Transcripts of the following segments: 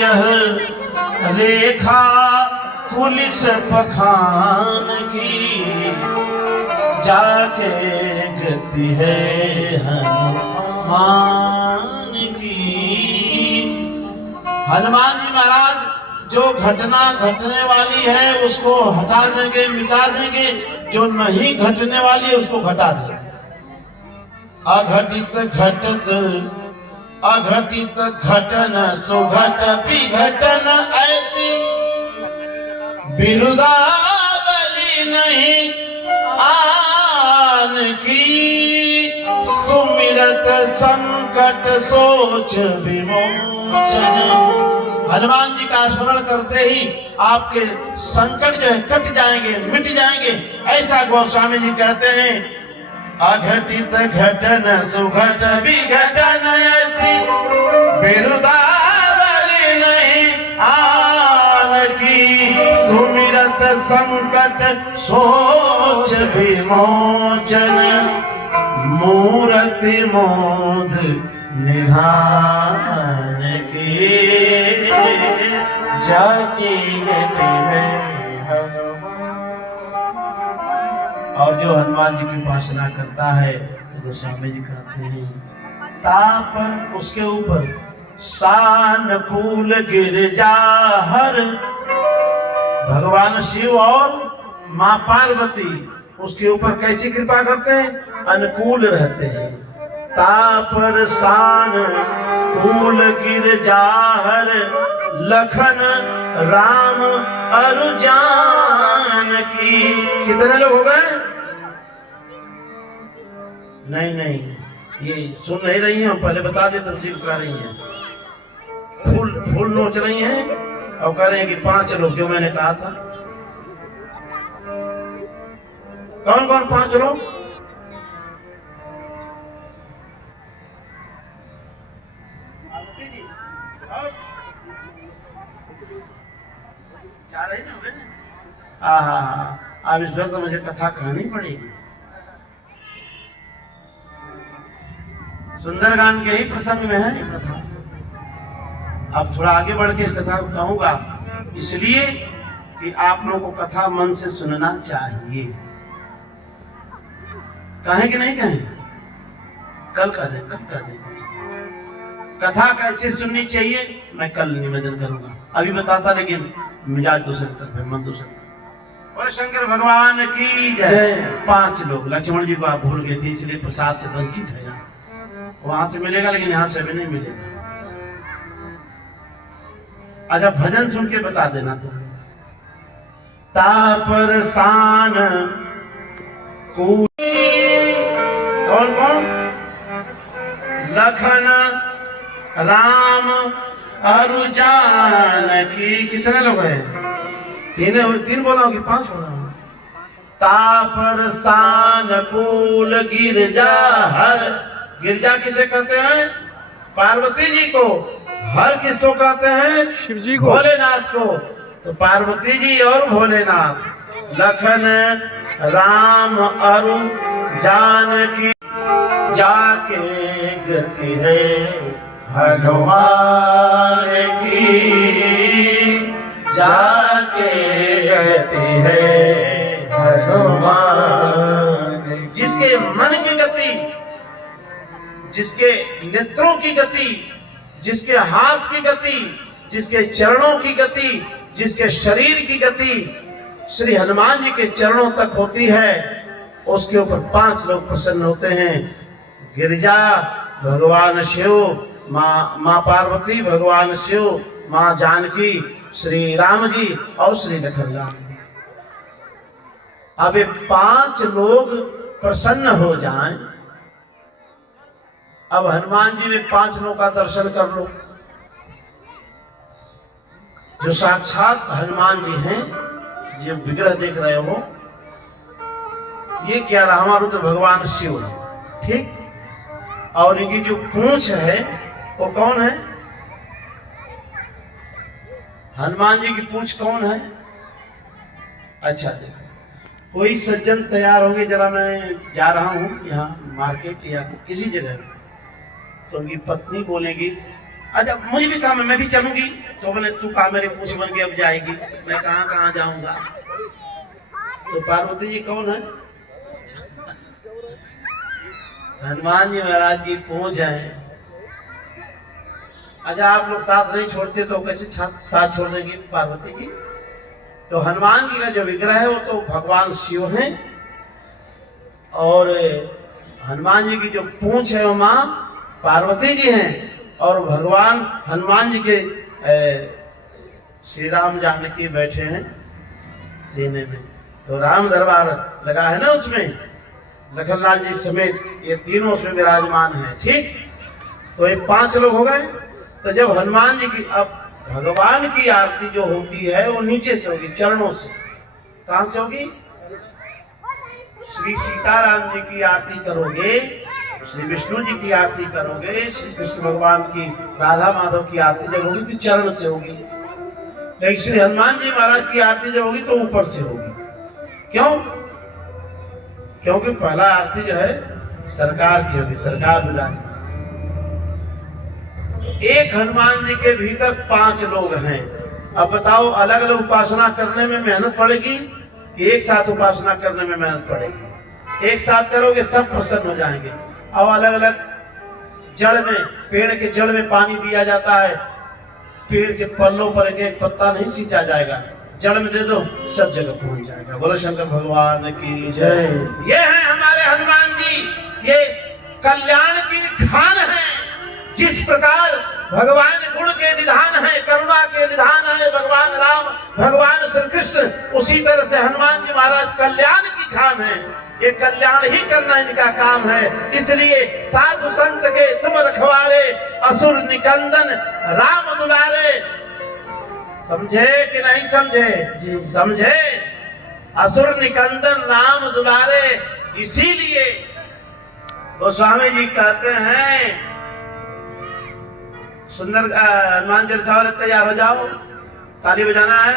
यह रेखा पुलिस पखान की जाके गति है हनुमान की। हनुमान जी महाराज जो घटना घटने वाली है उसको हटा देंगे, मिटा देंगे, जो नहीं घटने वाली है उसको घटा देंगे। अघटित घटत अघटित घटन सुघट विघटन ऐसी बिरुदावली नहीं आन की। सुमिरत संकट सोच विमोचन। हनुमान जी का स्मरण करते ही आपके संकट जो है कट जाएंगे, मिट जाएंगे, ऐसा गोस्वामी जी कहते हैं। अघटित घटन सुघट विघटन ऐसी बिरुदावली नहीं आन की। सुमिरत संकट सोच विमोचन मूर्ति मोद निधान की। जाकी गति है हनुमान। और जो हनुमान जी की उपासना करता है तो गोस्वामी जी कहते हैं तापर उसके ऊपर सानुकूल गिरजा हर। भगवान शिव और माँ पार्वती उसके ऊपर कैसी कृपा करते हैं? अनुकूल रहते हैं। तापर सानुकूल गिरजा हर लखन राम अरु जानकी। कितने लोग हो गए? नहीं, ये सुन नहीं रही हैं, हम पहले बता देते तुलसी को कह रही हैं। फूल नोच रही हैं और कह रहे हैं कि 5 लोग जो मैंने कहा था। कौन कौन 5 लोग? अब इस बार तो मुझे कथा कहनी पड़ेगी। सुंदरकांड के ही प्रसंग में है ये कथा। अब थोड़ा आगे बढ़ के इस कथा को कहूंगा, इसलिए कि आप लोगों को कथा मन से सुनना चाहिए। कहें कि नहीं कहें? कल कह दें, कब कह दें? कथा कैसे सुननी चाहिए मैं कल निवेदन करूंगा। अभी बताता, लेकिन मिजाज दूसरी तरफ है, मन दूसरी तरफ। और शंकर भगवान की जय। 5 लोग। लक्ष्मण जी को आप भूल गए थे, इसलिए प्रसाद से वंचित है। वहां से मिलेगा लेकिन यहां से भी नहीं मिलेगा। अच्छा, भजन सुन के बता देना तुम। तापर सान कौन कौन? लखन राम अरु जानकी। कितने लोग हैं? 3 बोला होगी, 5 बोला होगी। तापर सानुकूल गिरजा हर। गिरजा किसे कहते हैं? पार्वती जी को। हर किसको कहते हैं? शिव जी को, भोलेनाथ को। तो पार्वती जी और भोलेनाथ। लखन राम अरु जानकी जाके गति है हनुमान की। जाके गति है हनुमान। जिसके मन की गति, जिसके नेत्रों की गति, जिसके हाथ की गति, जिसके चरणों की गति, जिसके शरीर की गति श्री हनुमान जी के चरणों तक होती है, उसके ऊपर 5 लोग प्रसन्न होते हैं। गिरिजा भगवान शिव, माँ पार्वती, भगवान शिव, माँ जानकी, श्री राम जी और श्री लखन राम जी। अब ये 5 लोग प्रसन्न हो जाएं। अब हनुमान जी में 5 लोगों का दर्शन कर लो। जो साक्षात हनुमान जी हैं, जो विग्रह देख रहे हो, ये क्या रामारुद्र भगवान शिव है, ठीक। और इनकी जो पूंछ है वो कौन है? हनुमान जी की पूंछ कौन है? अच्छा, देखो, कोई सज्जन तैयार होंगे, जरा मैं जा रहा हूं यहाँ मार्केट या किसी जगह, तो उनकी पत्नी बोलेगी अच्छा मुझे भी काम है, मैं भी चलूंगी। तो बोले तू कहा मेरी पूछ बन के अब जाएगी, मैं कहाँ कहाँ जाऊंगा। तो पार्वती जी कौन है? हनुमान जी महाराज की पूछ है। अच्छा आप लोग साथ नहीं छोड़ते तो कैसे साथ छोड़ देंगे पार्वती जी? तो हनुमान जी का जो विग्रह है वो तो भगवान शिव हैं, और हनुमान जी की जो पूंछ है वो माँ पार्वती जी हैं, और भगवान हनुमान जी के श्री राम जानकी बैठे हैं सीने में। तो राम दरबार लगा है ना, उसमें लखनलाल जी समेत ये तीनों उसमें विराजमान हैं। ठीक, तो ये 5 लोग हो गए। तो जब हनुमान जी की, अब भगवान की आरती जो होती है वो नीचे से होगी, चरणों से। कहां से होगी? श्री सीताराम जी की आरती करोगे, श्री विष्णु जी की आरती करोगे, श्री कृष्ण भगवान की, राधा माधव की आरती जब होगी तो चरण से होगी। लेकिन श्री हनुमान जी महाराज की आरती जब होगी तो ऊपर से होगी। क्यों? क्योंकि पहला आरती जो है सरकार की होगी, सरकार विराजमान। एक हनुमान जी के भीतर 5 लोग हैं। अब बताओ अलग अलग उपासना करने में मेहनत पड़ेगी कि एक साथ उपासना करने में मेहनत पड़ेगी? एक साथ करोगे सब प्रसन्न हो जाएंगे। और अलग अलग जड़ में, पेड़ के जड़ में पानी दिया जाता है, पेड़ के पल्लों पर एक पत्ता नहीं सींचा जाएगा, जड़ में दे दो सब जगह पहुंच जाएगा। बोलो शंकर भगवान की जय। ये है हमारे हनुमान जी, ये कल्याण की खान है। जिस प्रकार भगवान गुण के निधान है, करुणा के निधान है भगवान राम, भगवान श्री कृष्ण, उसी तरह से हनुमान जी महाराज कल्याण की खान है। ये कल्याण ही करना इनका काम है। इसलिए साधु संत के तुम रखवारे, असुर निकंदन राम दुलारे। समझे कि नहीं समझे? जी समझे। असुर निकंदन राम दुलारे। इसीलिए गोस्वामी जी कहते हैं, सुंदर हनुमान चालीसा वाले तैयार हो जाओ, ताली बजाना है।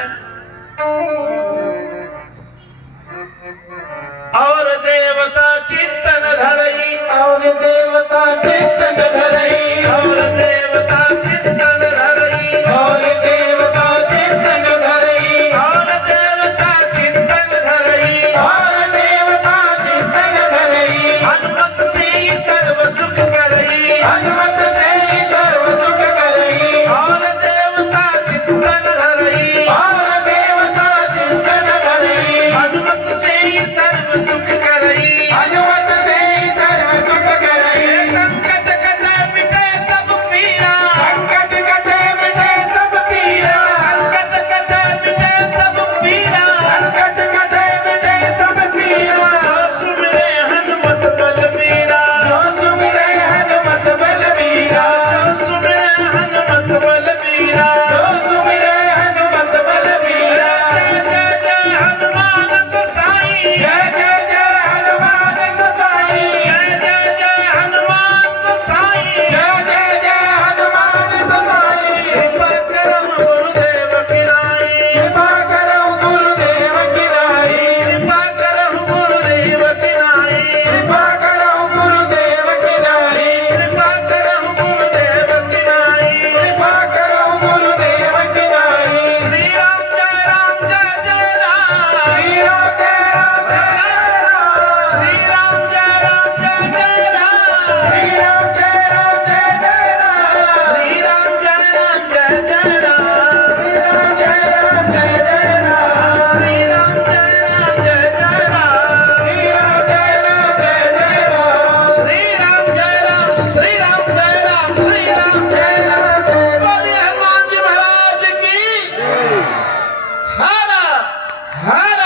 और देवता चित्तन धरई, और देवता चित्तन धरई, और देवता चित्तन धरई, और देवता चित्तन धरई, और देवता चित्तन धरई, और देवता चित्तन धरई। हनुमत से सर्व सुख करई, हनुमत से सर्व सुख करई, और देवता चित्तन धरई, और देवता चित्तन धरई। हनुमत से सर्व सुख करई, हनुमत से सर्व सुख करई। संकट कटे मिटे सब पीरा, संकट कटे मिटे सब पीरा, संकट कटे मिटे सब पीरा, संकट कटे मिटे सब पीरा। जो सुमिरे हनुमत बलबीरा, जो सुमिरे हनुमत बलबीरा, जो सुमिरे हनुमत बलबीरा। जो सुमिरे हनुमत बलबीरा। जय जय जय हनुमान गोसाई, जय जय जय हनुमान गोसाई, जय जय जय हनुमान गोसाई। जय जय जय हनुमान गोसाई। कृपा करो गुरुदेव की नाई, कृपा करो गुरुदेव की नाई, कृपा करो गुरुदेव की नाई, कृपा करो गुरुदेव की नाई, कृपा करो गुरुदेव की नाई। कृपा करो गुरुदेव की नाई। श्री राम जय राम जय जय राम, श्री राम जय राम जय राम, श्री राम जय राम जय जय राम, श्री राम जय राम जय जय राम, श्री राम जय राम जय जय राम, श्री राम जय राम जय जय राम, श्री राम जय राम जय जय राम, श्री राम जय राम जय जय राम, श्री राम जय राम, श्री राम जय राम, श्री राम जय राम। बोलिए हनुमान जी महाराज की हर हर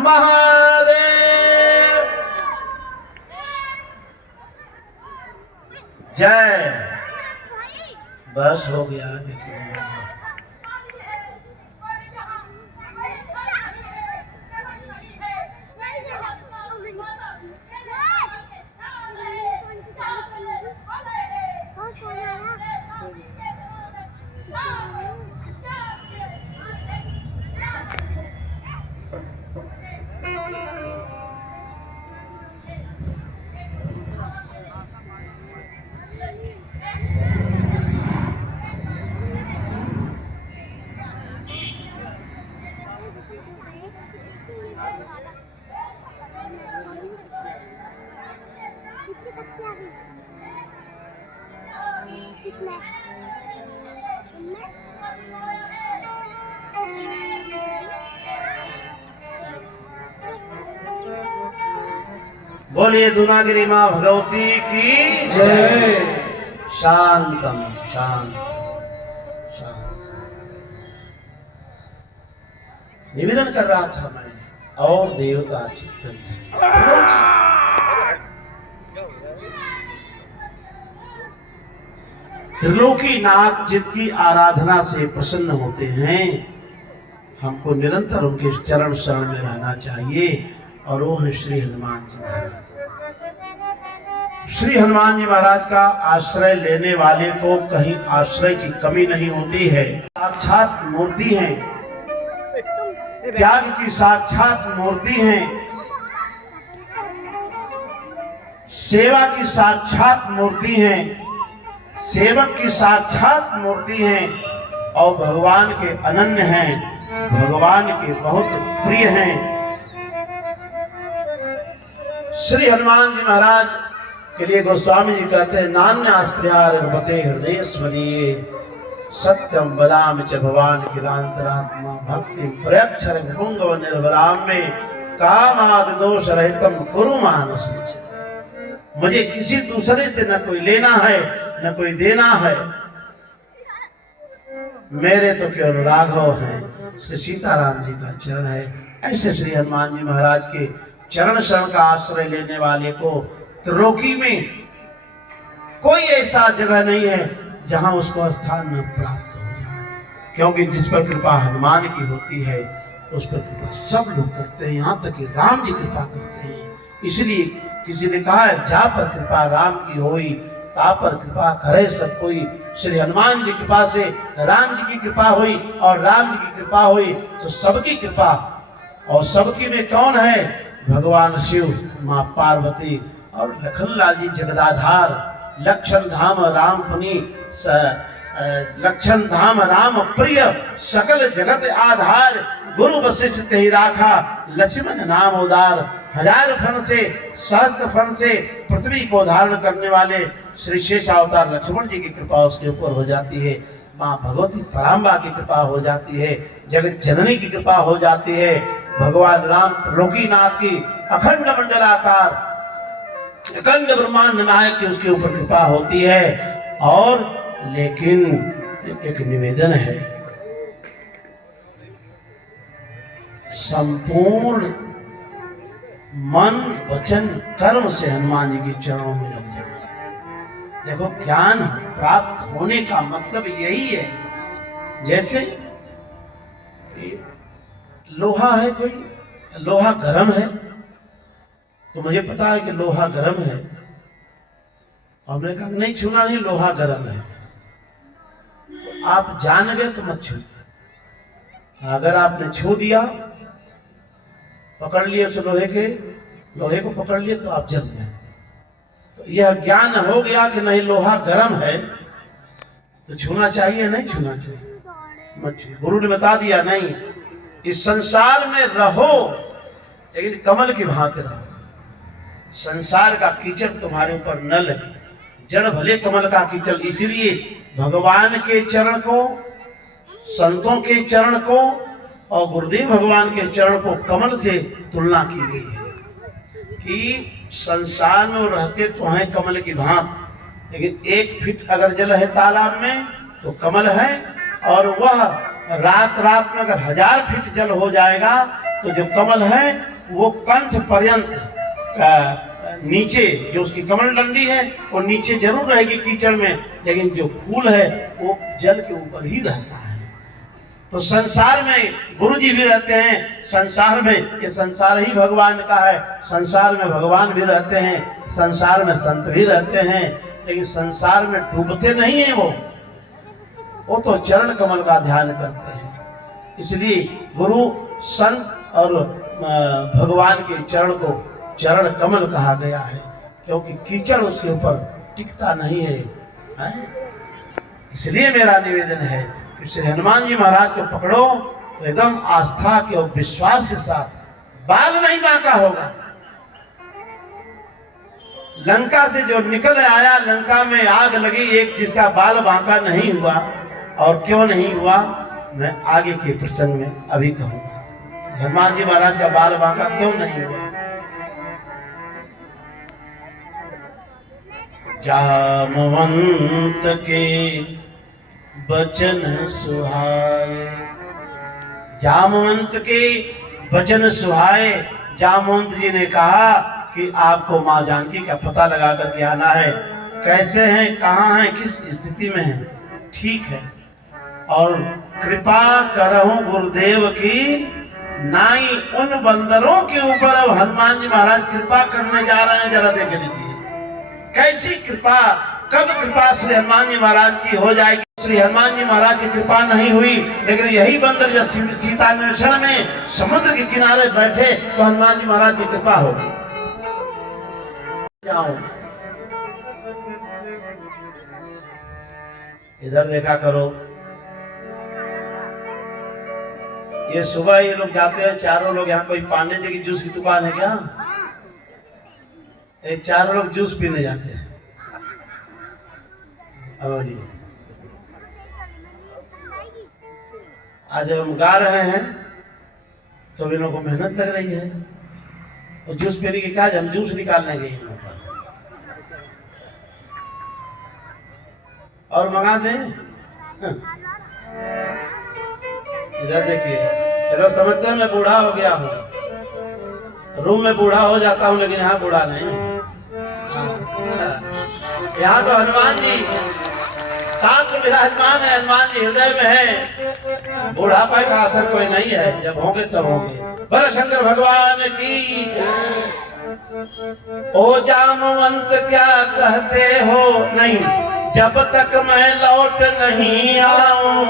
महादेव। जय। बस हो गया। बोलिए दुनागिरी माँ भगवती की जय। शांतम शांत शांत। निवेदन कर रहा था मैं, और देवता चित्तन त्रिलोकी नाथ जिसकी आराधना से प्रसन्न होते हैं, हमको निरंतर उनके चरण शरण में रहना चाहिए, और वो है श्री हनुमान जी महाराज। श्री हनुमान जी महाराज का आश्रय लेने वाले को कहीं आश्रय की कमी नहीं होती है। साक्षात मूर्ति हैं, त्याग की साक्षात मूर्ति हैं, सेवा की साक्षात मूर्ति हैं, सेवक की साक्षात मूर्ति हैं, और भगवान के अनन्य हैं, भगवान के बहुत प्रिय हैं। श्री हनुमान जी महाराज के लिए गोस्वामी जी कहते हैं, नान्यास्पृहा रघुपते हृदय स्मदीये सत्यम वदामि च भवान किलांतरात्मा भक्ति प्रयक्षर पुंगव निर्भराम में कामादि दोष रहितम कुरु मानस मुझे। मुझे किसी दूसरे से न कोई लेना है न कोई देना है, मेरे तो केवल राघव हैं, श्री सीताराम जी का चरण है। ऐसे श्री हनुमान जी महाराज के चरण शरण का आश्रय लेने वाले को त्रिलोकी में कोई ऐसा जगह नहीं है जहां उसको स्थान न प्राप्त हो जाए, क्योंकि जिस पर कृपा हनुमान की होती है उस पर कृपा सब लोग करते हैं, यहाँ तक कि राम जी कृपा करते हैं। इसलिए किसी ने कहा है, जा पर कृपा राम की होई ता पर कृपा करे सब कोई। श्री हनुमान जी कृपा से राम जी की कृपा हुई, और राम जी की कृपा हुई तो सबकी कृपा, और सबकी में कौन है? भगवान शिव, माँ पार्वती, और लखनलाल जी जगदाधार, लक्षण धाम राम पुनी, लक्षण धाम राम प्रिय, सकल जगत आधार, गुरु वशिष्ठ तेहि राखा, लक्ष्मण नाम उदार, हजार फन से सहस्त्र फन से पृथ्वी को धारण करने वाले श्री शेष अवतार लक्ष्मण जी की कृपा उसके ऊपर हो जाती है, माँ भगवती पराम्बा की कृपा हो जाती है, जगत जननी की कृपा हो जाती है, भगवान राम त्रिलोकीनाथ की अखंड मंडलाकार अखंड ब्रह्मांड नायक की उसके ऊपर कृपा होती है। और लेकिन एक निवेदन है, संपूर्ण मन वचन कर्म से हनुमान जी के चरणों में लग जाए। देखो, ज्ञान प्राप्त होने का मतलब यही है। जैसे लोहा है, कोई लोहा गर्म है, तो मुझे पता है कि लोहा गर्म है, हमने कहा नहीं छूना नहीं, लोहा गर्म है, तो आप जान गए तो मत छूइए। अगर आपने छू दिया, पकड़ लिए उस लोहे को पकड़ लिए, तो आप जल गए। तो यह ज्ञान हो गया कि नहीं लोहा गर्म है, तो छूना चाहिए नहीं छूना चाहिए, मत छूइए। गुरु ने बता दिया, नहीं, इस संसार में रहो लेकिन कमल की भांति रहो, संसार का कीचड़ तुम्हारे ऊपर न लगे, जड़ भले कमल का कीचड़। इसीलिए भगवान के चरण को, संतों के चरण को और गुरुदेव भगवान के चरण को कमल से तुलना की गई है कि संसार में रहते तो हैं कमल की भांति, लेकिन 1 फीट अगर जल है तालाब में तो कमल है, और वह रात में अगर 1000 फीट जल हो जाएगा तो जो कमल है वो कंठ पर्यंत नीचे, जो उसकी कमल डंडी है वो नीचे जरूर रहेगी कीचड़ में, लेकिन जो फूल है वो जल के ऊपर ही रहता है। तो संसार में गुरु जी भी रहते हैं, संसार में, ये संसार ही भगवान का है, संसार में भगवान भी रहते हैं, संसार में संत भी रहते हैं, लेकिन संसार में डूबते नहीं है वो तो चरण कमल का ध्यान करते हैं। इसलिए गुरु, संत और भगवान के चरण को चरण कमल कहा गया है, क्योंकि कीचड़ उसके ऊपर टिकता नहीं है, इसलिए मेरा निवेदन है कि श्री हनुमान जी महाराज को पकड़ो तो एकदम आस्था के और विश्वास के साथ, बाल नहीं बांका होगा। लंका से जो निकल आया, लंका में आग लगी, एक जिसका बाल बांका नहीं हुआ, और क्यों नहीं हुआ मैं आगे के प्रसंग में अभी कहूंगा। हनुमान जी महाराज का बाल बांका क्यों नहीं हुआ। जामवंत के वचन सुहाए, जामवंत के वचन सुहाए। जामवंत जी ने कहा कि आपको माँ जानकी का पता लगा करके आना है, कैसे हैं, कहाँ हैं, किस स्थिति में हैं। ठीक है, और कृपा करहूं गुरुदेव की नाई। उन बंदरों के ऊपर अब हनुमान जी महाराज कृपा करने जा रहे हैं, जरा देख लीजिए कैसी कृपा, कब कृपा श्री हनुमान जी महाराज की हो जाएगी। श्री हनुमान जी महाराज की कृपा नहीं हुई, लेकिन यही बंदर जब सीता अन्वेषण में समुद्र के किनारे बैठे तो हनुमान जी महाराज की कृपा होगी। जाऊं इधर देखा करो, ये सुबह ये लोग जाते हैं चारों लोग। यहाँ कोई पांडे जी की जूस की दुकान है क्या? ये चारों लोग जूस पीने जाते हैं। अब आज जब हम गा रहे हैं तो इन लोगों को मेहनत लग रही है, और जूस पीने की क्या, हम जूस निकालने गए इन लोगों पर और मंगा दें। इधर देखिए, चलो समझते हैं मैं बूढ़ा हो गया हूँ, रूम में बूढ़ा हो जाता हूँ, लेकिन यहाँ बूढ़ा नहीं। यहाँ तो हनुमान जी साथ में विराजमान है, हनुमान जी हृदय में है। बुढ़ापा का असर कोई नहीं है, जब होंगे तब होंगे। बोलो शंकर भगवान की। ओ जामवंत क्या कहते हो, नहीं जब तक मैं लौट नहीं आऊं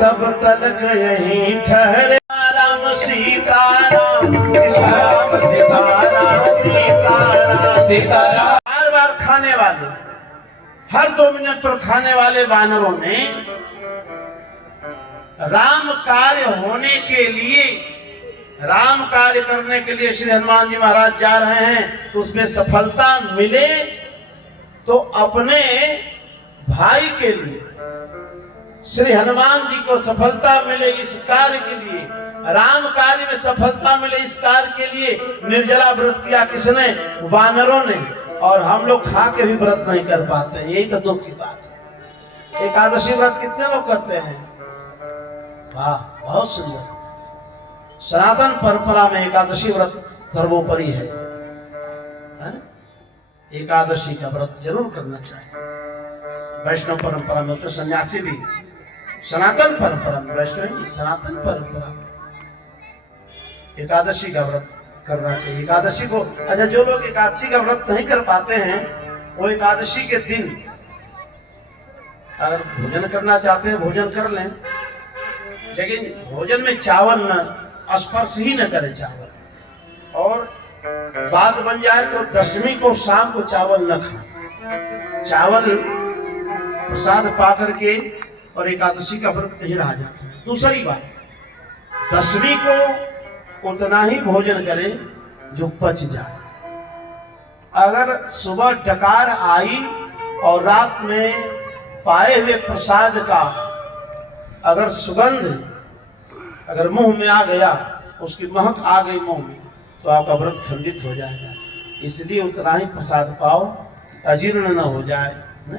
तब तक यहीं ठहरे। राम सीताराम सीताराम सीताराम सीताराम सीताराम। बार बार खाने वाले, हर 2 मिनट पर खाने वाले वानरों ने राम कार्य होने के लिए, राम कार्य करने के लिए श्री हनुमान जी महाराज जा रहे हैं, तो उसमें सफलता मिले तो अपने भाई के लिए, श्री हनुमान जी को सफलता मिले इस कार्य के लिए, राम कार्य में सफलता मिले इस कार्य के लिए निर्जला व्रत किया किसने? वानरों ने। और हम लोग खा के भी व्रत नहीं कर पाते हैं, यही तो दुख की बात है। एकादशी व्रत कितने लोग करते हैं? वाह, बहुत सुंदर। सनातन परंपरा में एकादशी व्रत सर्वोपरि है। एकादशी का व्रत जरूर करना चाहिए। वैष्णव परंपरा में उसमें सन्यासी भी, सनातन परंपरा में, वैष्णव नहीं सनातन परंपरा में एकादशी का व्रत करना चाहिए। एकादशी को, अच्छा जो लोग एकादशी का व्रत नहीं कर पाते हैं, वो एकादशी के दिन अगर भोजन करना चाहते हैं भोजन कर लें, लेकिन भोजन में चावल न, स्पर्श ही न करें चावल। और बात बन जाए तो दशमी को शाम को चावल न खाएं। चावल प्रसाद पा करके और एकादशी का व्रत नहीं रहा जाता है। दूसरी बात, दशमी को उतना ही भोजन करें जो पच जाए। अगर सुबह डकार आई और रात में पाए हुए प्रसाद का अगर सुगंध अगर मुंह में आ गया, उसकी महक आ गई मुंह में, तो आपका व्रत खंडित हो जाएगा। इसलिए उतना ही प्रसाद पाओ, अजीर्ण न हो जाए ना।